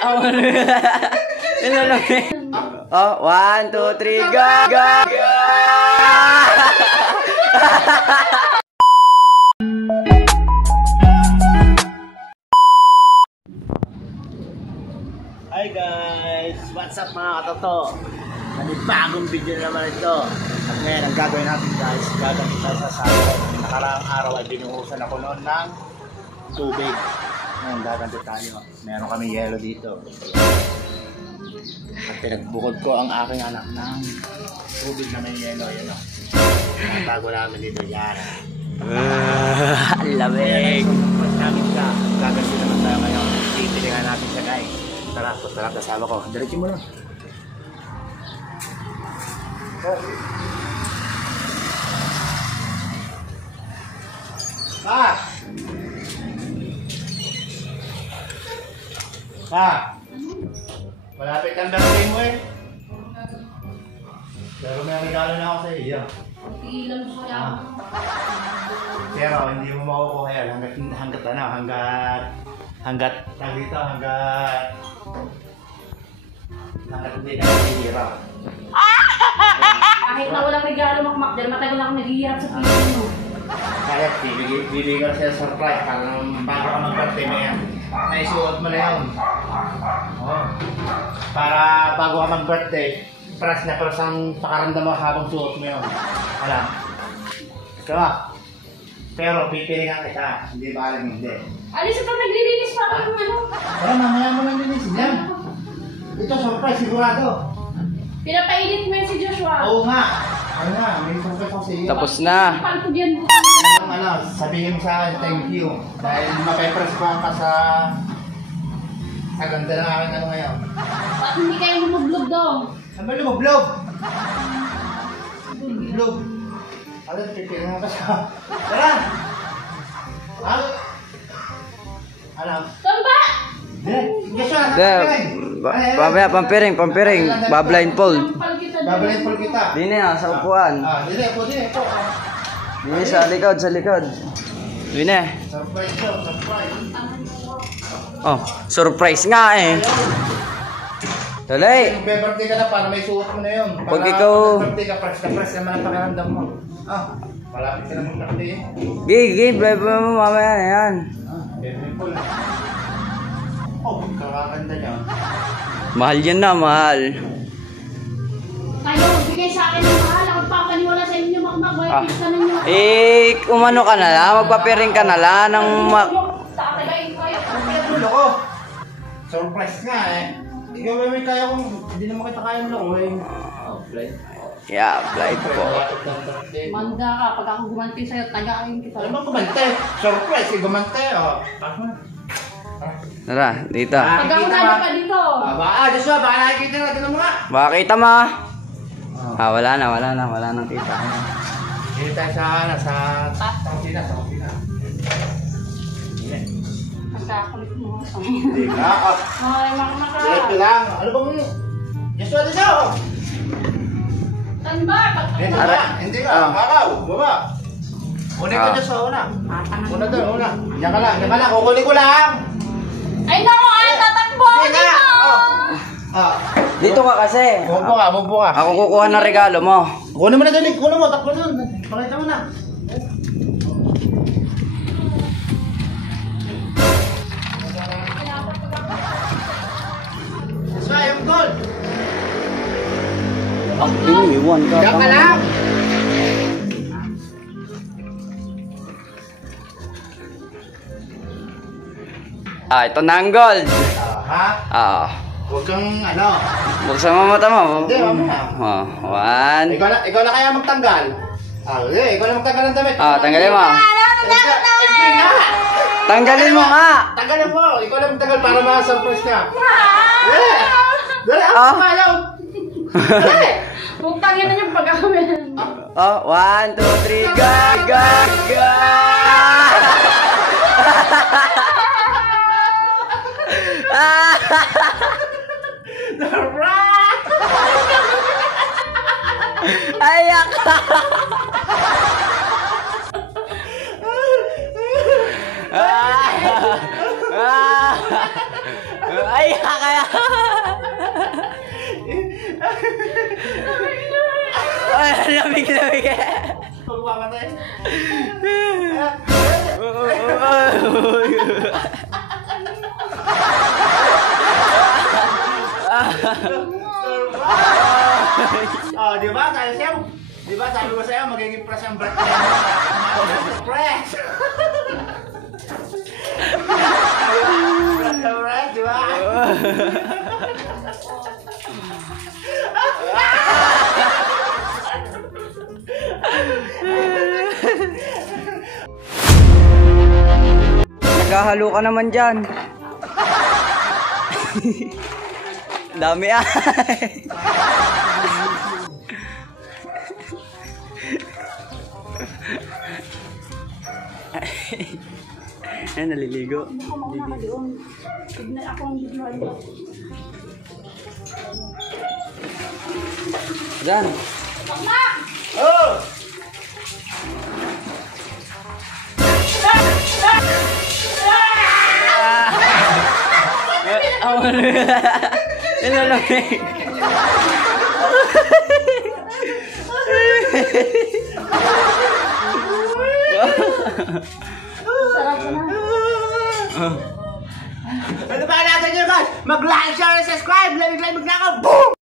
Oh, 1, 2, 3, go! Hi guys! What's up mga katoto? Bagong video naman ito. At ngayon ang gagawin natin guys, gagawin tayo sa salon. Nakaraang araw ay binuhusan ako noon ng tubig. Ngayon gaganto tayo. Meron kami yelo dito. At pinagbukod ko ang aking anak ng tubig na may yelo. Yan o. Natago namin dito. Yan. Lamig! Pag namin siya, gaganto naman tayo ngayon. Titilingan natin siya guys. Tara, pasarap kasama ko. Diretso mo lang. Malapit ang birthday mo eh. Pero may regalo na ako sa iyo. Ilan mo kaya ako? Pero hindi mo makukuha yan hanggat hindi na nahihirap. Kahit na walang regalo makmak, dahil matagal na ako naghihirap sa piling mo. Kaya bibigyan ko siya surprise bago ka mag-birthday na yan. Naisuot mo na yun. Oh. Para bago ka mag-birthday, paras na paras ang pakaramdam mo habang suot mo yun. Alam. Ito ba? Pero pipilihan kita, hindi ba alam hindi. Alis ito, naglilinis pa ako ng ano. Pero mamaya mo lang linisin yan. Ito surprise sigurado. Pinapainit mo yun si Joshua. Oo nga. Ano nga, may surprise ako sa iyo. Tapos na. Paano ko diyan? Sabihin mo sa akin, thank you. Dahil mape-press ko ka sa ganda ng aking ano ngayon. Ba't hindi kayo humublog daw? Ano ba lumablog? Lumablog. Ano, pipilihan ka sa... Tara! Ano? Tumba! Pampiring. Ba-blindfold. Babalipol kita. Dini sa upuan. Dili po. Dini sa likod. Dini. Surprise daw, surprise. Oh, surprise nga eh. Tuloy. Mag-birthday ka na para may suot mo na yun. Pag ikaw... Mag-birthday ka, press naman ang pakiramdam mo. Malapit ka na mag-birthday eh. Gigi, bebe mo mamaya na yan. Babalipol. Oh, kakaganda niya. Mahal yan na, mahal. Kayo, bigay sa akin ng mahal. Ako papaniwala sa inyo, makmak. Bakit ka nang nyo? Umano ka na lang, magpapiring ka na lang ng... Tatagayin kayo. Ano ko? Surprise nga eh. Ikaw ba may kaya kung hindi naman kita kaya ng lokohin? Blind. Yeah, blind po. Manda ka, pag ako gumanti sa'yo, tagain kita. Ano ba gumante? Surprise, gumante oh. Pasok na. Tara, dito. Pag ako nalo pa dito. Joshua, baka nakikita natin ang mga. Baka kita mo. Wala nang kita. Dito tayo sa kusina. Pagkakulit mo. Hindi ka. Ay, makmak ka. Diretso lang. Ano bang... Joshua, dito! Tanba, Hindi ka. Kakaw, baba. Una ka Joshua, una. Una doon, una. Diyan ka lang. Kukunin ko lang. Ay, naku, tatakbo ako dito. Dito ka kasi. Bumpo ka. Ako kukuha ng regalo mo. Kunin mo na doon, takbo doon. Pakita mo na. Joshua, yung gold. Iniwan ka. Diyan ka lang. Ito na ang gold. Huwag kang ano. Buksan mo mata mo. Hindi, mamaya. One. Ikaw na kaya magtanggal. Ikaw na magtanggal ng damit. Tanggalin mo. Hindi nga. Tanggalin mo nga. Tanggalin mo. Ikaw na magtanggal para ma-surprise ka. Dali, ayaw. Bugtangin na yung pag-awin. 1, 2, 3, go! Ayak! Ayak! lamig. Magpamatay. Oh, di ba? Sabi sa'yo, di ba? Sabi ko sa'yo, magiging press ang birthday mo. Press! Press, di ba? Naghahalo ka naman dyan. Dami ah. Ay, naliligo. Ako mauna ka doon. Tignan ako ang bigyan mo. Dyan. Bakla! Oh! Nilalamig. Sarap ka na. Ano ba natin yun guys? Mag-like, share, and subscribe! Lamig-lamig na ako! Boom!